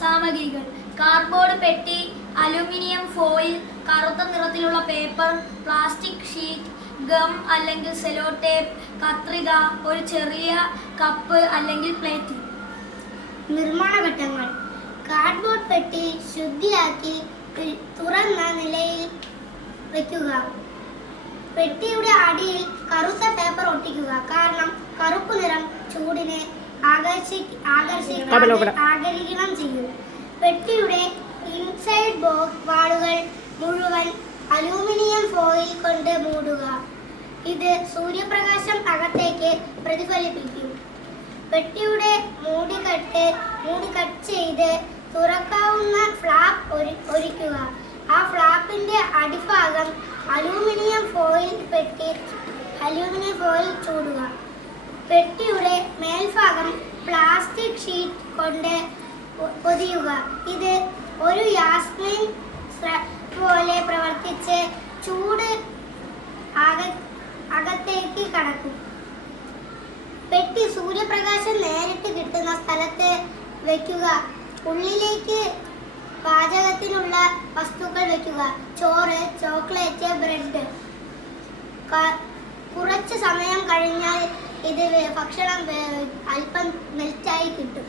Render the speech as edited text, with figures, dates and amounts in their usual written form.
സാമഗ്രികൾ: കാർഡ്ബോർഡ് പെട്ടി, aluminium foil, കറുത്ത നിറത്തിലുള്ള പേപ്പർ, പ്ലാസ്റ്റിക് ഷീറ്റ്, ഗം അല്ലെങ്കിൽ സെലോ ടേപ്പ്, കത്രിക, ഒരു ചെറിയ കപ്പ് അല്ലെങ്കിൽ പ്ലേറ്റ്. നിർമ്മാണ ഘട്ടങ്ങൾ: കാർഡ്ബോർഡ് പെട്ടി ശുദ്ധിയാക്കി തുറന്ന നിലയിൽ വയ്ക്കുക. പെട്ടിയുടെ അടിയിൽ കറുത്ത പേപ്പർ ഒട്ടിക്കുക, കാരണം കറുപ്പ് നിറം ചൂടിനെ ആകർഷിക്കണം ചെയ്യും. പെട്ടിയുടെ ഇൻസൈഡ് വാളുകൾ മുഴുവൻ അലൂമിനിയം ഫോയിൽ കൊണ്ട് മൂടുക. ഇത് സൂര്യപ്രകാശം അകത്തേക്ക് പ്രതിഫലിപ്പിക്കും. പെട്ടിയുടെ മൂടി കട്ട് ചെയ്ത് തുറക്കാവുന്ന ഫ്ലാപ്പ് ഒരുക്കുക. ആ ഫ്ലാപ്പിന്റെ അടിഭാഗം അലൂമിനിയം ഫോയിൽ ചൂടുക. പെട്ടിയുടെ മേൽഭാഗം പ്ലാസ്റ്റിക് ഷീറ്റ് കൊണ്ട് പൊതിയുക. ഇത് ഒരു യാസ്മിൻ പോലെ പ്രവർത്തിച്ച് ചൂട് അകത്തേക്ക് കടക്കും. പെട്ടി സൂര്യപ്രകാശം നേരിട്ട് കിട്ടുന്ന സ്ഥലത്ത് വയ്ക്കുക. ഉള്ളിലേക്ക് പാചകത്തിനുള്ള വസ്തുക്കൾ വയ്ക്കുക. ചോറ്, ചോക്ലേറ്റ്, ബ്രെഡ്. കുറച്ച് സമയം കഴിഞ്ഞാൽ ഇത് ഭക്ഷണം അല്പം മെൽറ്റായി കിട്ടും.